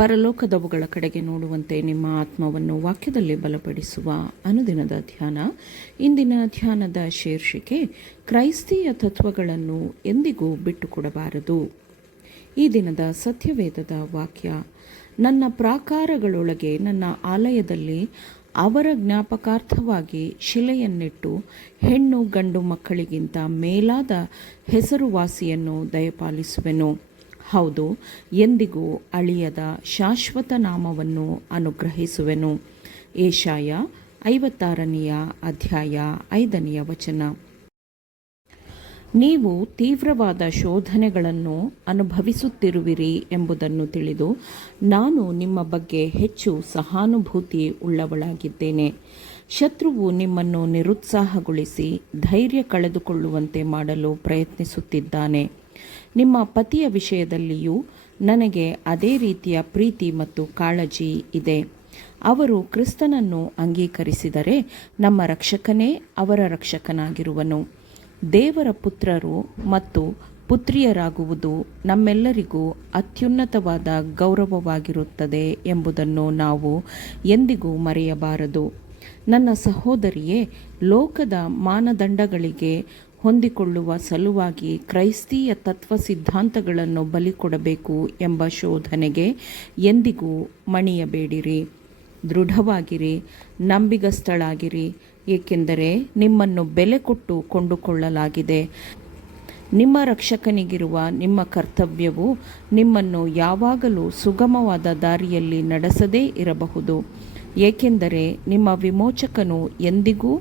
ಪರಲೋಕದವುಗಳ ಕಡೆಗೆ ನೋಡುವಂತೆ ನಿಮ್ಮ ಆತ್ಮವನ್ನು ವಾಕ್ಯದಲ್ಲಿ ಬಲಪಡಿಸುವ ಅನುದಿನದ ಧ್ಯಾನ. ಇಂದಿನ ಧ್ಯಾನದ ಶೀರ್ಷಿಕೆ ಕ್ರೈಸ್ತೀಯ ತತ್ವಗಳನ್ನು ಎಂದಿಗೂ ಬಿಟ್ಟುಕೊಡಬಾರದು. ಈ ದಿನದ ಸತ್ಯವೇದದ ವಾಕ್ಯ, ನನ್ನ ಪ್ರಾಕಾರಗಳೊಳಗೆ ನನ್ನ ಆಲಯದಲ್ಲಿ ಅವರ ಜ್ಞಾಪಕಾರ್ಥವಾಗಿ ಶಿಲೆಯನ್ನಿಟ್ಟು ಹೆಣ್ಣು ಗಂಡು ಮಕ್ಕಳಿಗಿಂತ ಮೇಲಾದ ಹೆಸರುವಾಸಿಯನ್ನು ದಯಪಾಲಿಸುವೆನು. ಹೌದು, ಎಂದಿಗೂ ಅಳಿಯದ ಶಾಶ್ವತ ನಾಮವನ್ನು ಅನುಗ್ರಹಿಸುವೆನು. ಏಷಾಯ 56ನೇ ಅಧ್ಯಾಯ 5ನೇ ವಚನ. ನೀವು ತೀವ್ರವಾದ ಶೋಧನೆಗಳನ್ನು ಅನುಭವಿಸುತ್ತಿರುವಿರಿ ಎಂಬುದನ್ನು ತಿಳಿದು ನಾನು ನಿಮ್ಮ ಬಗ್ಗೆ ಹೆಚ್ಚು ಸಹಾನುಭೂತಿ ಉಳ್ಳವಳಾಗಿದ್ದೇನೆ. ಶತ್ರುವು ನಿಮ್ಮನ್ನು ನಿರುತ್ಸಾಹಗೊಳಿಸಿ ಧೈರ್ಯ ಕಳೆದುಕೊಳ್ಳುವಂತೆ ಮಾಡಲು ಪ್ರಯತ್ನಿಸುತ್ತಿದ್ದಾನೆ. ನಿಮ್ಮ ಪತಿಯ ವಿಷಯದಲ್ಲಿಯೂ ನನಗೆ ಅದೇ ರೀತಿಯ ಪ್ರೀತಿ ಮತ್ತು ಕಾಳಜಿ ಇದೆ. ಅವರು ಕ್ರಿಸ್ತನನ್ನು ಅಂಗೀಕರಿಸಿದರೆ ನಮ್ಮ ರಕ್ಷಕನೇ ಅವರ ರಕ್ಷಕನಾಗಿರುವನು. ದೇವರ ಪುತ್ರರು ಮತ್ತು ಪುತ್ರಿಯರಾಗುವುದು ನಮ್ಮೆಲ್ಲರಿಗೂ ಅತ್ಯುನ್ನತವಾದ ಗೌರವವಾಗಿರುತ್ತದೆ ಎಂಬುದನ್ನು ನಾವು ಎಂದಿಗೂ ಮರೆಯಬಾರದು. ನನ್ನ ಸಹೋದರಿಯೇ, ಲೋಕದ ಮಾನದಂಡಗಳಿಗೆ ಹೊಂದಿಕೊಳ್ಳುವ ಸಲುವಾಗಿ ಕ್ರೈಸ್ತೀಯ ತತ್ವ ಸಿದ್ಧಾಂತಗಳನ್ನು ಬಲಿಕೊಡಬೇಕು ಎಂಬ ಶೋಧನೆಗೆ ಎಂದಿಗೂ ಮಣಿಯಬೇಡಿರಿ. ದೃಢವಾಗಿರಿ, ನಂಬಿಗಸ್ತಳಾಗಿರಿ, ಏಕೆಂದರೆ ನಿಮ್ಮನ್ನು ಬೆಲೆ ಕೊಟ್ಟು ಕೊಂಡುಕೊಳ್ಳಲಾಗಿದೆ. ನಿಮ್ಮ ರಕ್ಷಕನಿಗಿರುವ ನಿಮ್ಮ ಕರ್ತವ್ಯವು ನಿಮ್ಮನ್ನು ಯಾವಾಗಲೂ ಸುಗಮವಾದ ದಾರಿಯಲ್ಲಿ ನಡೆಸದೇ ಇರಬಹುದು. ಏಕೆಂದರೆ ನಿಮ್ಮ ವಿಮೋಚಕನು ಎಂದಿಗೂ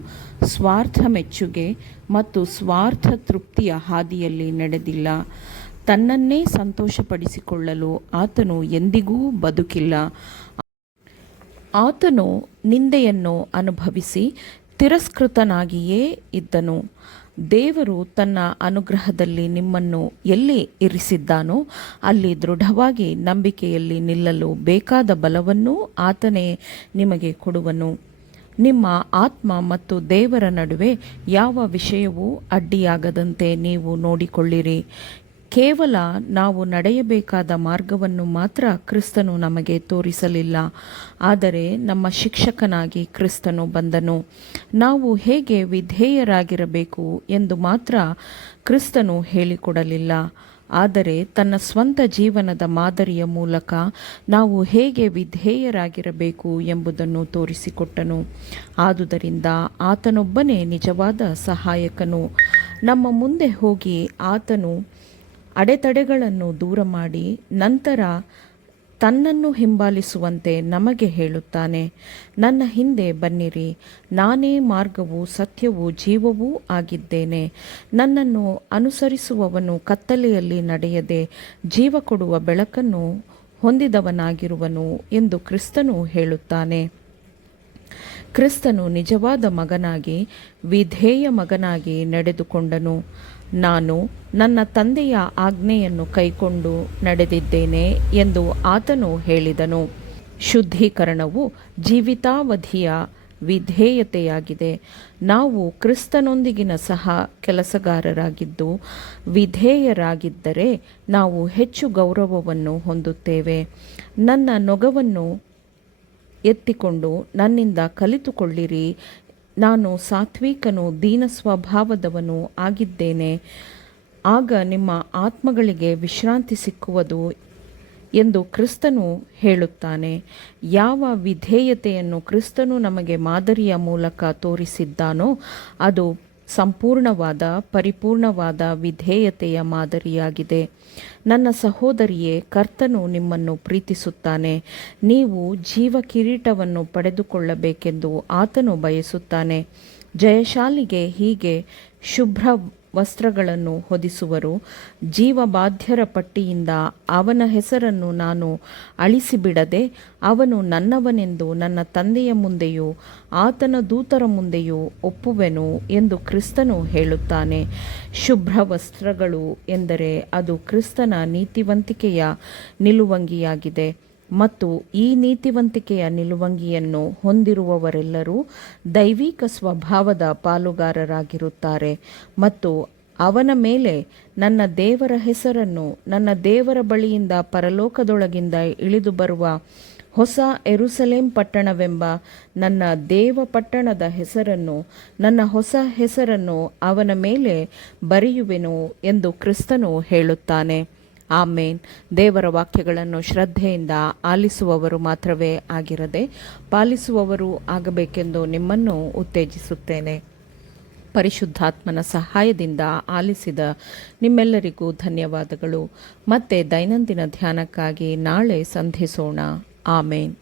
ಸ್ವಾರ್ಥ ಮೆಚ್ಚುಗೆ ಮತ್ತು ಸ್ವಾರ್ಥ ತೃಪ್ತಿಯ ಹಾದಿಯಲ್ಲಿ ನಡೆದಿಲ್ಲ. ತನ್ನನ್ನೇ ಸಂತೋಷಪಡಿಸಿಕೊಳ್ಳಲು ಆತನು ಎಂದಿಗೂ ಬದುಕಿಲ್ಲ. ಆತನು ನಿಂದೆಯನ್ನು ಅನುಭವಿಸಿ ತಿರಸ್ಕೃತನಾಗಿಯೇ ಇದ್ದನು. ದೇವರು ತನ್ನ ಅನುಗ್ರಹದಲ್ಲಿ ನಿಮ್ಮನ್ನು ಎಲ್ಲಿ ಇರಿಸಿದ್ದಾನೋ ಅಲ್ಲಿ ದೃಢವಾಗಿ ನಂಬಿಕೆಯಲ್ಲಿ ನಿಲ್ಲಲು ಬೇಕಾದ ಬಲವನ್ನೂ ಆತನೇ ನಿಮಗೆ ಕೊಡುವನು. ನಿಮ್ಮ ಆತ್ಮ ಮತ್ತು ದೇವರ ನಡುವೆ ಯಾವ ವಿಷಯವೂ ಅಡ್ಡಿಯಾಗದಂತೆ ನೀವು ನೋಡಿಕೊಳ್ಳಿರಿ. ಕೇವಲ ನಾವು ನಡೆಯಬೇಕಾದ ಮಾರ್ಗವನ್ನು ಮಾತ್ರ ಕ್ರಿಸ್ತನು ನಮಗೆ ತೋರಿಸಲಿಲ್ಲ, ಆದರೆ ನಮ್ಮ ಶಿಕ್ಷಕನಾಗಿ ಕ್ರಿಸ್ತನು ಬಂದನು. ನಾವು ಹೇಗೆ ವಿಧೇಯರಾಗಿರಬೇಕು ಎಂದು ಮಾತ್ರ ಕ್ರಿಸ್ತನು ಹೇಳಿಕೊಡಲಿಲ್ಲ, ಆದರೆ ತನ್ನ ಸ್ವಂತ ಜೀವನದ ಮಾದರಿಯ ಮೂಲಕ ನಾವು ಹೇಗೆ ವಿಧೇಯರಾಗಿರಬೇಕು ಎಂಬುದನ್ನು ತೋರಿಸಿಕೊಟ್ಟನು. ಆದುದರಿಂದ ಆತನೊಬ್ಬನೇ ನಿಜವಾದ ಸಹಾಯಕನು. ನಮ್ಮ ಮುಂದೆ ಹೋಗಿ ಆತನು ಅಡೆತಡೆಗಳನ್ನು ದೂರ ಮಾಡಿ ನಂತರ ತನ್ನನ್ನು ಹಿಂಬಾಲಿಸುವಂತೆ ನಮಗೆ ಹೇಳುತ್ತಾನೆ. ನನ್ನ ಹಿಂದೆ ಬನ್ನಿರಿ, ನಾನೇ ಮಾರ್ಗವೂ ಸತ್ಯವೂ ಜೀವವೂ ಆಗಿದ್ದೇನೆ. ನನ್ನನ್ನು ಅನುಸರಿಸುವವನು ಕತ್ತಲೆಯಲ್ಲಿ ನಡೆಯದೆ ಜೀವ ಕೊಡುವ ಬೆಳಕನ್ನು ಹೊಂದಿದವನಾಗಿರುವನು ಎಂದು ಕ್ರಿಸ್ತನು ಹೇಳುತ್ತಾನೆ. ಕ್ರಿಸ್ತನು ನಿಜವಾದ ಮಗನಾಗಿ ವಿಧೇಯ ಮಗನಾಗಿ ನಡೆದುಕೊಂಡನು. ನಾನು ನನ್ನ ತಂದೆಯ ಆಜ್ಞೆಯನ್ನು ಕೈಕೊಂಡು ನಡೆದಿದ್ದೇನೆ ಎಂದು ಆತನು ಹೇಳಿದನು. ಶುದ್ಧೀಕರಣವು ಜೀವಿತಾವಧಿಯ ವಿಧೇಯತೆಯಾಗಿದೆ. ನಾವು ಕ್ರಿಸ್ತನೊಂದಿಗಿನ ಸಹ ಕೆಲಸಗಾರರಾಗಿದ್ದು ವಿಧೇಯರಾಗಿದ್ದರೆ ನಾವು ಹೆಚ್ಚು ಗೌರವವನ್ನು ಹೊಂದುತ್ತೇವೆ. ನನ್ನ ನೊಗವನ್ನು ಎತ್ತಿಕೊಂಡು ನನ್ನಿಂದ ಕಲಿತುಕೊಳ್ಳಿರಿ. ನಾನು ಸಾತ್ವಿಕನೂ ದೀನ ಸ್ವಭಾವದವನೂ ಆಗಿದ್ದೇನೆ. ಆಗ ನಿಮ್ಮ ಆತ್ಮಗಳಿಗೆ ವಿಶ್ರಾಂತಿ ಸಿಕ್ಕುವುದು ಎಂದು ಕ್ರಿಸ್ತನು ಹೇಳುತ್ತಾನೆ. ಯಾವ ವಿಧೇಯತೆಯನ್ನು ಕ್ರಿಸ್ತನು ನಮಗೆ ಮಾದರಿಯ ಮೂಲಕ ತೋರಿಸಿದ್ದಾನೋ ಅದು ಸಂಪೂರ್ಣವಾದ ಪರಿಪೂರ್ಣವಾದ ವಿಧೇಯತೆಯ ಮಾದರಿಯಾಗಿದೆ. ನನ್ನ ಸಹೋದರಿಯೇ, ಕರ್ತನು ನಿಮ್ಮನ್ನು ಪ್ರೀತಿಸುತ್ತಾನೆ. ನೀವು ಜೀವ ಕಿರೀಟವನ್ನು ಪಡೆದುಕೊಳ್ಳಬೇಕೆಂದು ಆತನು ಬಯಸುತ್ತಾನೆ. ಜಯಶಾಲಿಗೆ ಹೀಗೆ ಶುಭ್ರ ವಸ್ತ್ರಗಳನ್ನು ಹೊದಿಸುವರು. ಜೀವಬಾಧ್ಯರ ಪಟ್ಟಿಯಿಂದ ಅವನ ಹೆಸರನ್ನು ನಾನು ಅಳಿಸಿಬಿಡದೆ ಅವನು ನನ್ನವನೆಂದು ನನ್ನ ತಂದೆಯ ಮುಂದೆಯೂ ಆತನ ದೂತರ ಮುಂದೆಯೂ ಒಪ್ಪುವೆನು ಎಂದು ಕ್ರಿಸ್ತನು ಹೇಳುತ್ತಾನೆ. ಶುಭ್ರ ವಸ್ತ್ರಗಳು ಎಂದರೆ ಅದು ಕ್ರಿಸ್ತನ ನೀತಿವಂತಿಕೆಯ ನಿಲುವಂಗಿಯಾಗಿದೆ. ಮತ್ತು ಈ ನೀತಿವಂತಿಕೆಯ ನಿಲುವಂಗಿಯನ್ನು ಹೊಂದಿರುವವರೆಲ್ಲರೂ ದೈವಿಕ ಸ್ವಭಾವದ ಪಾಲುಗಾರರಾಗಿರುತ್ತಾರೆ ಮತ್ತು ಅವನ ಮೇಲೆ ನನ್ನ ದೇವರ ಹೆಸರನ್ನು, ನನ್ನ ದೇವರ ಬಳಿಯಿಂದ ಪರಲೋಕದೊಳಗಿಂದ ಇಳಿದು ಬರುವ ಹೊಸ ಎರುಸಲೇಮ್ ಪಟ್ಟಣವೆಂಬ ನನ್ನ ದೇವ ಪಟ್ಟಣದ ಹೆಸರನ್ನು, ನನ್ನ ಹೊಸ ಹೆಸರನ್ನು ಅವನ ಮೇಲೆ ಬರೆಯುವೆನು ಎಂದು ಕ್ರಿಸ್ತನು ಹೇಳುತ್ತಾನೆ. ಆಮೇನ್. ದೇವರ ವಾಕ್ಯಗಳನ್ನು ಶ್ರದ್ಧೆಯಿಂದ ಆಲಿಸುವವರು ಮಾತ್ರವೇ ಆಗಿರದೆ ಪಾಲಿಸುವವರು ಆಗಬೇಕೆಂದು ನಿಮ್ಮನ್ನು ಉತ್ತೇಜಿಸುತ್ತೇನೆ. ಪರಿಶುದ್ಧಾತ್ಮನ ಸಹಾಯದಿಂದ ಆಲಿಸಿದ ನಿಮ್ಮೆಲ್ಲರಿಗೂ ಧನ್ಯವಾದಗಳು. ಮತ್ತೆ ದೈನಂದಿನ ಧ್ಯಾನಕ್ಕಾಗಿ ನಾಳೆ ಸಂಧಿಸೋಣ. ಆಮೇನ್.